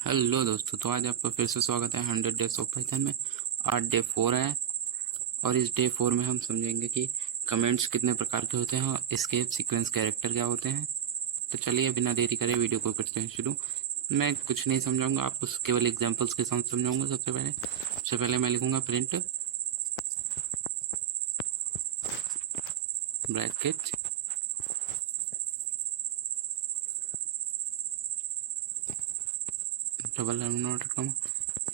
Hello दोस्तों, तो आज आपका फिर से स्वागत है 100 डेज ऑफ पाइथन में। आज डे 4 है और इस डे 4 में हम समझेंगे कि कमेंट्स कितने प्रकार के होते हैं और इसके सीक्वेंस कैरेक्टर क्या होते हैं। तो चलिए बिना देरी करे वीडियो को करते हैं शुरू। मैं कुछ नहीं समझाऊंगा, आपको केवल एग्जांपल्स के साथ समझाऊंगा। सबसे पहले मैं लिखूंगा print bracket double quote comma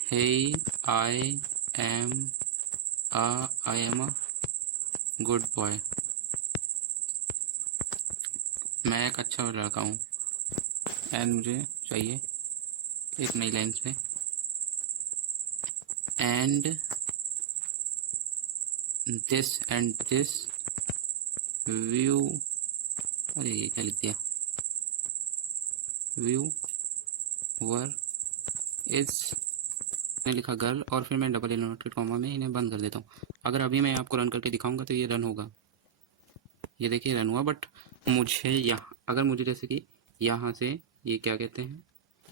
hey am I am a good boy. मैं एक अच्छा लड़का हूँ एंड मुझे चाहिए एक नई लाइन पे एंड दिस व्यू। अरे ये क्या लिख दिया, व्यू वर इज, मैंने लिखा गर्ल और फिर मैं डबल इन्वर्टेड कॉमा में इन्हें बंद कर देता हूँ। अगर अभी मैं आपको रन करके दिखाऊंगा तो ये रन होगा, ये देखिए रन हुआ। बट मुझे यहाँ, अगर मुझे जैसे कि यहाँ से ये क्या कहते हैं,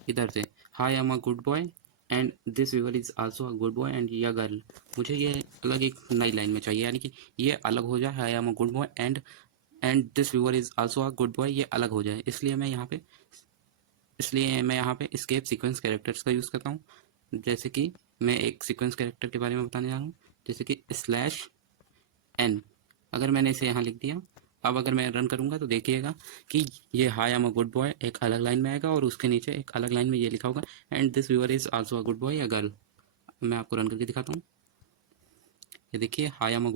इधर से high M a good boy and this viewer is also a good boy and या गर्ल, मुझे ये अलग एक नई लाइन में चाहिए, यानी कि ये अलग हो जाए। High M a good boy and this viewer is also a good boy, ये अलग हो जाए। इसलिए मैं यहाँ पे एस्केप सीक्वेंस कैरेक्टर्स का यूज़ करता हूँ। जैसे कि मैं एक सीक्वेंस कैरेक्टर के बारे में बताने जा रहा हूँ, जैसे कि /n। अगर मैंने इसे यहाँ लिख दिया, अब अगर मैं रन करूँगा तो देखिएगा कि ये high M a good boy एक अलग लाइन में आएगा और उसके नीचे एक अलग लाइन में ये लिखा होगा and this viewer is also a good boy या गर्ल। मैं आपको रन करके दिखाता हूँ। ये देखिए high I am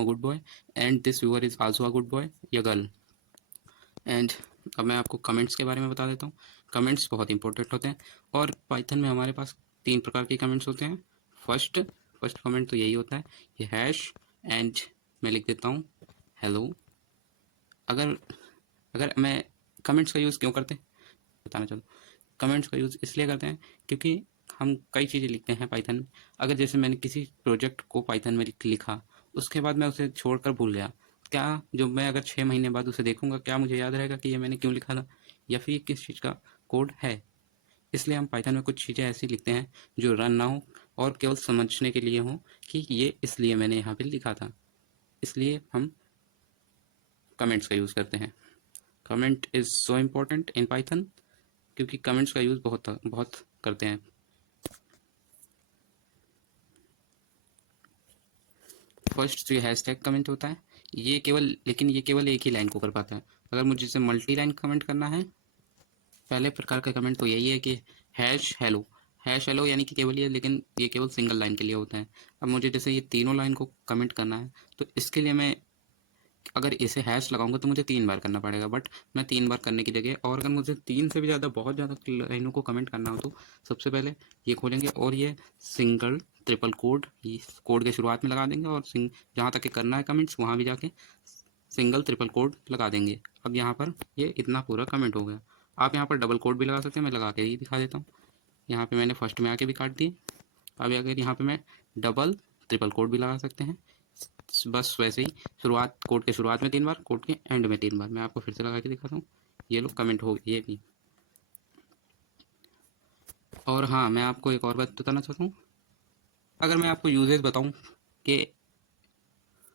a good boy and this viewer is also a good boy या गर्ल। एंड अब मैं आपको कमेंट्स के बारे में बता देता हूँ। कमेंट्स बहुत इंपॉर्टेंट होते हैं और पाइथन में हमारे पास 3 प्रकार के कमेंट्स होते हैं। फर्स्ट कमेंट तो यही होता है, ये हैश एंड मैं लिख देता हूँ हेलो। अगर अगर मैं कमेंट्स का यूज़ क्यों करते हैं बताना चलो। कमेंट्स का यूज़ इसलिए करते हैं क्योंकि हम कई चीज़ें लिखते हैं पाइथन में। अगर जैसे मैंने किसी प्रोजेक्ट को पाइथन में लिखा, उसके बाद मैं उसे छोड़कर भूल गया, क्या जो मैं अगर 6 महीने बाद उसे देखूंगा, क्या मुझे याद रहेगा कि ये मैंने क्यों लिखा था या फिर किस चीज़ का कोड है। इसलिए हम पाइथन में कुछ चीज़ें ऐसी लिखते हैं जो रन ना हो और केवल समझने के लिए हो कि ये इसलिए मैंने यहाँ पे लिखा था। इसलिए हम कमेंट्स का यूज़ करते हैं। Comment is so important in Python क्योंकि कमेंट्स का यूज़ बहुत बहुत करते हैं। फर्स्ट जो हैशटैग कमेंट होता है, ये केवल एक ही लाइन को कर पाता है। अगर मुझे इसे मल्टी लाइन कमेंट करना है, पहले प्रकार का कमेंट तो यही है कि हैश हेलो यानी कि केवल ये, लेकिन ये केवल सिंगल लाइन के लिए होता है। अब मुझे जैसे ये तीनों लाइन को कमेंट करना है, तो इसके लिए मैं अगर इसे हैश लगाऊंगा तो मुझे 3 बार करना पड़ेगा। बट मैं 3 बार करने की जगह, और अगर मुझे 3 से भी ज़्यादा बहुत ज़्यादा लाइनों को कमेंट करना हो तो सबसे पहले ये खोलेंगे और ये सिंगल ट्रिपल कोड इस कोड के शुरुआत में लगा देंगे और जहाँ तक करना है कमेंट्स वहाँ भी जाके सिंगल ट्रिपल कोड लगा देंगे। अब यहाँ पर ये इतना पूरा कमेंट हो गया। आप यहाँ पर डबल कोड भी लगा सकते हैं, मैं लगा के ही दिखा देता हूँ। यहाँ पे मैंने फर्स्ट में आके भी काट दिए। अब अगर यहाँ पे मैं डबल ट्रिपल कोड भी लगा सकते हैं, बस वैसे ही कोड के शुरुआत में 3 बार, कोड के एंड में 3 बार। मैं आपको फिर से लगा के दिखाता हूँ, ये लोग कमेंट हो ये भी। और हाँ, मैं आपको एक और बात बताना चाहता हूँ। अगर मैं आपको यूजेस बताऊँ कि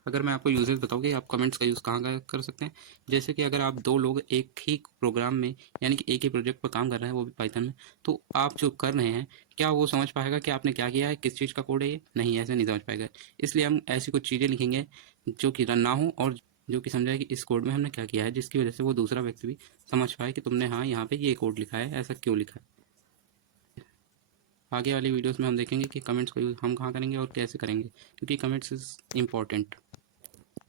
कि आप कमेंट्स का यूज़ कहाँ कर सकते हैं। जैसे कि अगर आप 2 लोग एक ही प्रोग्राम में, यानी कि एक ही प्रोजेक्ट पर काम कर रहे हैं, वो भी पाइथन में, तो आप जो कर रहे हैं, क्या वो समझ पाएगा कि आपने क्या किया है, किस चीज़ का कोड है ये? नहीं, ऐसे नहीं समझ पाएगा। इसलिए हम ऐसी कुछ चीज़ें लिखेंगे जो कि रन ना हो और जो कि समझाए कि इस कोड में हमने क्या किया है, जिसकी वजह से वो दूसरा व्यक्ति भी समझ पाए कि तुमने हाँ यहाँ पे ये कोड लिखा है, ऐसा क्यों लिखा है। आगे वाली वीडियोस में हम देखेंगे कि कमेंट्स का यूज़ हम कहाँ करेंगे और कैसे करेंगे, क्योंकि कमेंट्स इज़ इम्पॉर्टेंट।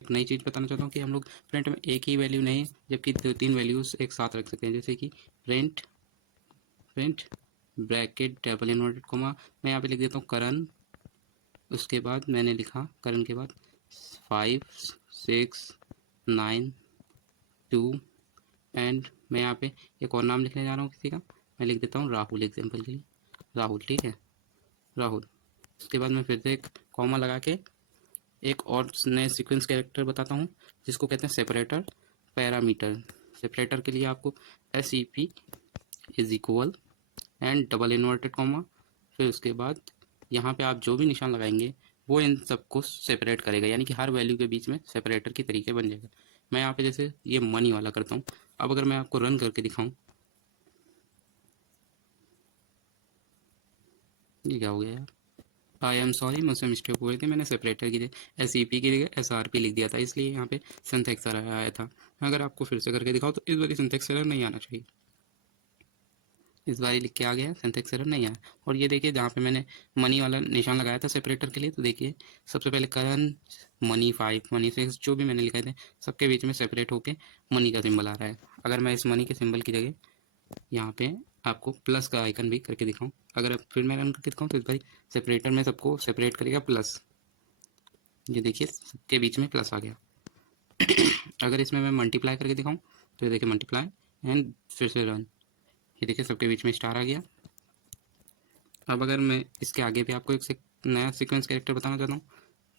एक नई चीज़ बताना चाहता हूँ कि हम लोग प्रिंट में एक ही वैल्यू नहीं, जबकि 2-3 वैल्यूज़ एक साथ रख सकते हैं। जैसे कि print print bracket double inverted coma, मैं यहाँ पे लिख देता हूँ करण। उसके बाद मैंने लिखा करण के बाद 5 6 9 2 एंड मैं यहाँ पे एक और नाम लिखने जा रहा हूँ किसी का। मैं लिख देता हूँ राहुल, एग्जाम्पल के लिए राहुल। ठीक है, राहुल। उसके बाद मैं फिर से एक कॉमा लगा के एक और नए सीक्वेंस कैरेक्टर बताता हूँ जिसको कहते हैं सेपरेटर पैरामीटर। सेपरेटर के लिए आपको SEP is equal and double inverted comma, फिर उसके बाद यहाँ पे आप जो भी निशान लगाएंगे वो इन सबको सेपरेट करेगा, यानी कि हर वैल्यू के बीच में सेपरेटर की तरीके बन जाएगा। मैं यहाँ पे जैसे ये मनी वाला करता हूँ। अब अगर मैं आपको रन करके दिखाऊं, ये क्या हो गया यार, आई एम सॉरी, मुझसे मिस्टेक हो गई थी, मैंने सेपरेटर की जगह SEP की जगह SRP लिख दिया था, इसलिए यहाँ पे सिंथेक्स एरर आया था। अगर आपको फिर से करके दिखाओ तो इस बार सिंथेक्स एरर नहीं आना चाहिए, इस बार लिख के आ गया, सिंथेक्स एरर नहीं आया। और ये देखिए जहाँ पे मैंने मनी वाला निशान लगाया था सेपरेटर के लिए, तो देखिए सबसे पहले करण, मनी 5, मनी 6 जो भी मैंने लिखे थे सबके बीच में सेपरेट होके मनी का सिंबल आ रहा है। अगर मैं इस मनी के सिंबल की जगह यहाँ पे आपको प्लस का आइकन भी करके दिखाऊं, अगर फिर मैं रन करके दिखाऊं तो इस बार सेपरेटर में सबको सेपरेट करेगा प्लस, ये देखिए सबके बीच में प्लस आ गया। अगर इसमें मैं मल्टीप्लाई करके दिखाऊं तो ये देखिए मल्टीप्लाई एंड फिर से रन, ये देखिए सबके बीच में स्टार आ गया। अब अगर मैं इसके आगे भी आपको एक नया सीक्वेंस कैरेक्टर बताना चाहता हूँ,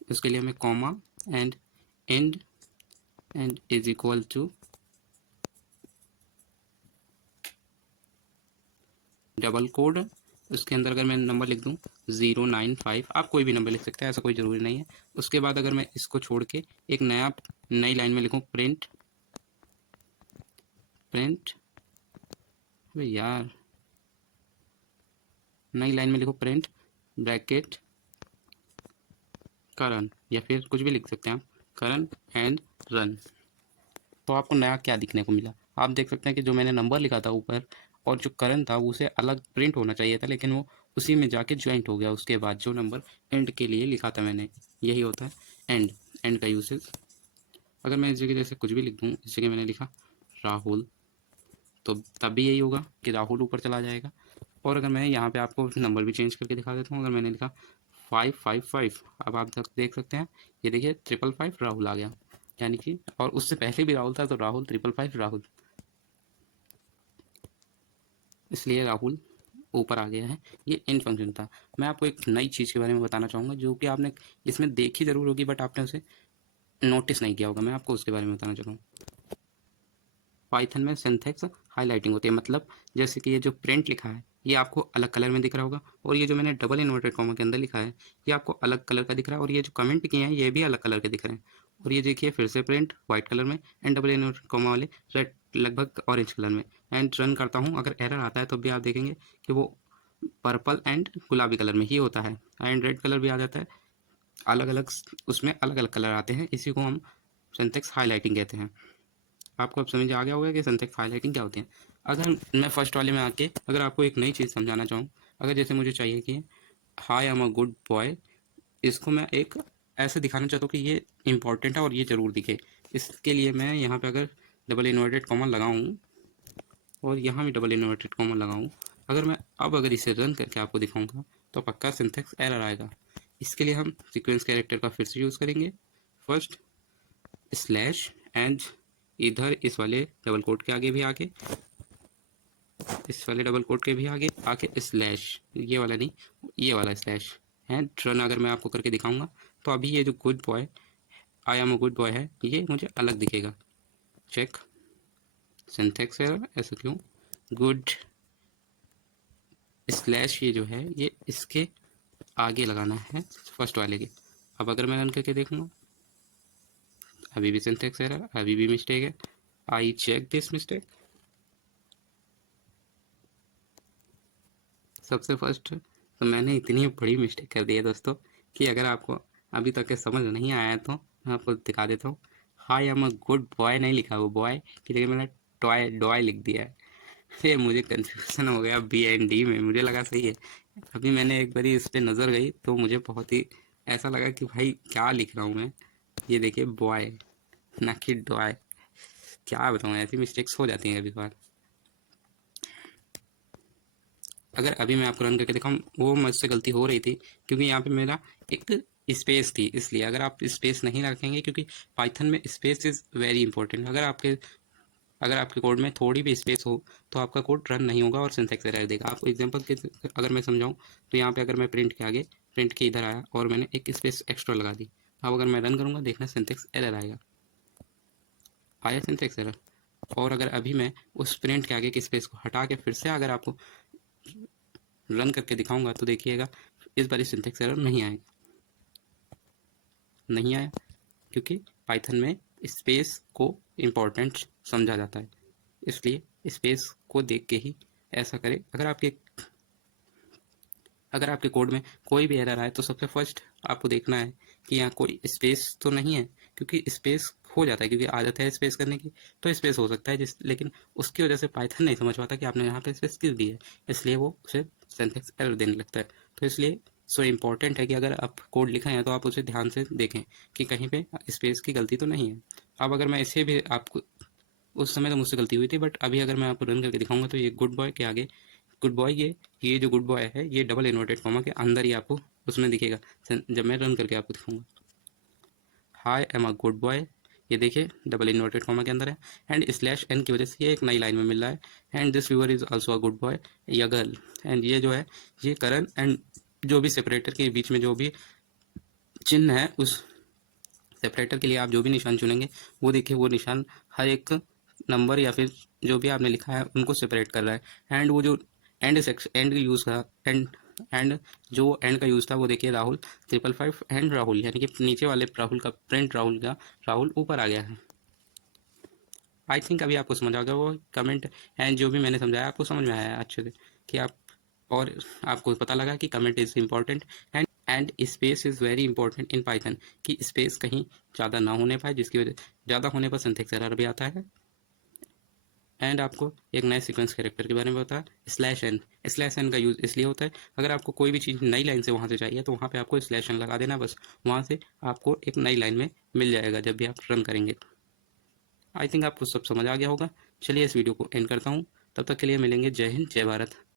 उसके लिए मैं comma end end is equal to double quote, उसके अंदर अगर मैं नंबर लिख दूँ 095, आप कोई भी नंबर लिख सकते हैं, ऐसा कोई ज़रूरी नहीं है। उसके बाद अगर मैं इसको छोड़ के एक नई लाइन में लिखूँ प्रिंट यार, नई लाइन में लिखो प्रिंट ब्रैकेट करण, या फिर कुछ भी लिख सकते हैं आप, करण एंड रन, तो आपको नया क्या दिखने को मिला। आप देख सकते हैं कि जो मैंने नंबर लिखा था ऊपर और जो करण था उसे अलग प्रिंट होना चाहिए था, लेकिन वो उसी में जाके ज्वाइंट हो गया उसके बाद जो नंबर एंड के लिए लिखा था मैंने। यही होता है एंड का यूसेज। अगर मैं इस जगह जैसे कुछ भी लिख दूँ, इस जगह मैंने लिखा राहुल, तो तब भी यही होगा कि राहुल ऊपर चला जाएगा। और अगर मैं यहाँ पे आपको नंबर भी चेंज करके दिखा देता हूँ, अगर मैंने लिखा 555, अब आप देख सकते हैं ये देखिए 555 राहुल आ गया, यानी कि और उससे पहले भी राहुल था तो राहुल 555 राहुल, इसलिए राहुल ऊपर आ गया है। ये इन फंक्शन था। मैं आपको एक नई चीज़ के बारे में बताना चाहूँगा जो कि आपने इसमें देखी ज़रूर होगी बट आपने उसे नोटिस नहीं किया होगा, मैं आपको उसके बारे में बताना चाहता हूँ। पाइथन में सिंथेक्स हाईलाइटिंग होती है, मतलब जैसे कि ये जो प्रिंट लिखा है ये आपको अलग कलर में दिख रहा होगा, और ये जो मैंने डबल इन्वर्टेड कॉमा के अंदर लिखा है ये आपको अलग कलर का दिख रहा है, और ये जो कमेंट किए हैं ये भी अलग कलर के दिख रहे हैं। और ये देखिए फिर से प्रिंट व्हाइट कलर में एंड डबल इन्वर्टेड कॉमा वाले रेड लगभग ऑरेंज कलर में। एंड रन करता हूँ, अगर एरर आता है तो भी आप देखेंगे कि वो पर्पल एंड गुलाबी कलर में ही होता है, एंड रेड कलर भी आ जाता है। अलग अलग उसमें अलग अलग कलर आते हैं, इसी को हम सिंथेक्स हाईलाइटिंग कहते हैं। आपको अब समझ आ गया होगा कि सिंथेक्स हाईलाइटिंग क्या होती है। अगर मैं फर्स्ट वाले में आके अगर आपको एक नई चीज़ समझाना चाहूँ, अगर जैसे मुझे चाहिए कि high M a good boy, इसको मैं एक ऐसे दिखाना चाहता हूँ कि ये इंपॉर्टेंट है और ये ज़रूर दिखे, इसके लिए मैं यहाँ पे अगर डबल इन्वर्टेड कॉमा लगाऊँ और यहाँ भी डबल इन्वर्टेड कॉमा लगाऊँ, अगर इसे रन करके आपको दिखाऊँगा तो पक्का सिंथेक्स एरर आएगा। इसके लिए हम सीक्वेंस कैरेक्टर का फिर से यूज़ करेंगे, फर्स्ट स्लैश एंड इधर इस वाले डबल कोट के आगे भी आके, इस वाले डबल कोट के भी आगे आके स्लैश, ये वाला नहीं ये वाला स्लैश है रन। अगर मैं आपको करके दिखाऊंगा तो अभी ये जो good boy I am a good boy है ये मुझे अलग दिखेगा। चेक सिंथेक्स एरर, ऐसा क्यों, गुड स्लैश ये जो है ये इसके आगे लगाना है फर्स्ट वाले के। अब अगर मैं रन करके देखूंगा अभी भी सिंथेक्स एरर, अभी भी मिस्टेक है। I check this mistake. सबसे फर्स्ट तो मैंने इतनी बड़ी मिस्टेक कर दी है दोस्तों कि अगर आपको अभी तक के समझ नहीं आया तो मैं आपको दिखा देता हूँ। High M a good boy नहीं लिखा, वो बॉय की जगह मैंने टॉय डॉय लिख दिया है। फिर मुझे कंफ्यूजन हो गया BND में, मुझे लगा सही है। अभी मैंने एक बारी इस पर नज़र गई तो मुझे बहुत ही ऐसा लगा कि भाई क्या लिख रहा हूँ मैं। ये देखिए बॉय ना कि डॉय, क्या बताऊँ, ऐसी मिस्टेक्स हो जाती हैं कभी कभार। अगर अभी मैं आपको रन करके दिखाऊँ वो मुझसे गलती हो रही थी क्योंकि यहाँ पे मेरा एक स्पेस थी, इसलिए अगर आप स्पेस नहीं रखेंगे, क्योंकि पाइथन में स्पेस इज़ वेरी इंपॉर्टेंट। अगर आपके कोड में थोड़ी भी स्पेस हो तो आपका कोड रन नहीं होगा और सिंथेक्स एरर देगा। आपको एग्जांपल के अगर मैं समझाऊँ तो यहाँ पे अगर मैं प्रिंट के आगे प्रिंट के इधर आया और मैंने एक स्पेस एक्स्ट्रा लगा दी, अब अगर मैं रन करूँगा देखना सिंथेक्स एरर आया सिंथेक्स एरर। और अगर अभी मैं उस प्रिंट के आगे की स्पेस को हटा के फिर से अगर आपको रन करके दिखाऊंगा तो देखिएगा इस बार सिंटेक्स एरर नहीं आएगा, नहीं आया, क्योंकि पाइथन में स्पेस को इम्पोर्टेंट समझा जाता है, इसलिए स्पेस को देख के ही ऐसा करें। अगर आपके कोड में कोई भी एरर आए तो सबसे फर्स्ट आपको देखना है कि यहाँ कोई स्पेस तो नहीं है, क्योंकि स्पेस हो जाता है, क्योंकि आदत है स्पेस करने की, तो स्पेस हो सकता है लेकिन उसकी वजह से पाइथन नहीं समझ पाता कि आपने यहाँ पे स्पेस क्यों दी है, इसलिए वो उसे सिंटैक्स एरर देने लगता है। तो इसलिए सो इम्पॉर्टेंट है कि अगर आप कोड लिखा है तो आप उसे ध्यान से देखें कि कहीं पे स्पेस की गलती तो नहीं है। अब अगर मैं इसे भी आपको, उस समय तो मुझसे गलती हुई थी, बट अभी अगर मैं आपको रन करके दिखाऊंगा तो ये गुड बॉय के आगे गुड बॉय, ये जो गुड बॉय है ये डबल इन्वर्टेड कॉमा के अंदर ही आपको उसमें दिखेगा जब मैं रन करके आपको दिखाऊंगा। High M a good boy, ये देखिए डबल इन्वर्टेड कॉमा के अंदर है, एंड स्लैश एन की वजह से ये एक नई लाइन में मिल रहा है, and this viewer is also a good boy या गर्ल, एंड ये जो है ये करण, एंड जो भी सेपरेटर के बीच में जो भी चिन्ह है उस सेपरेटर के लिए आप जो भी निशान चुनेंगे वो देखिए वो निशान हर एक नंबर या फिर जो भी आपने लिखा है उनको सेपरेट कर रहा है। एंड वो जो एंड यूज़ का एंड जो एंड का यूज़ था वो देखिए राहुल 555 एंड राहुल, यानी कि नीचे वाले राहुल का प्रिंट राहुल का राहुल ऊपर आ गया है। आई थिंक अभी आपको समझ आ गया वो कमेंट एंड जो भी मैंने समझाया आपको समझ में आया है अच्छे से कि आप, और आपको पता लगा कि comment is important and space is very important in Python, कि स्पेस कहीं ज़्यादा ना होने पाए, जिसकी वजह ज़्यादा होने पर सिंटैक्स एरर भी आता है। एंड आपको एक नए सीक्वेंस कैरेक्टर के बारे में बताया, स्लैश एन का यूज़ इसलिए होता है अगर आपको कोई भी चीज़ नई लाइन से वहाँ से चाहिए तो वहाँ पे आपको स्लैश एन लगा देना, बस वहाँ से आपको एक नई लाइन में मिल जाएगा जब भी आप रन करेंगे। आई थिंक आपको सब समझ आ गया होगा। चलिए इस वीडियो को एंड करता हूँ, तब तक के लिए मिलेंगे। जय हिंद, जय भारत।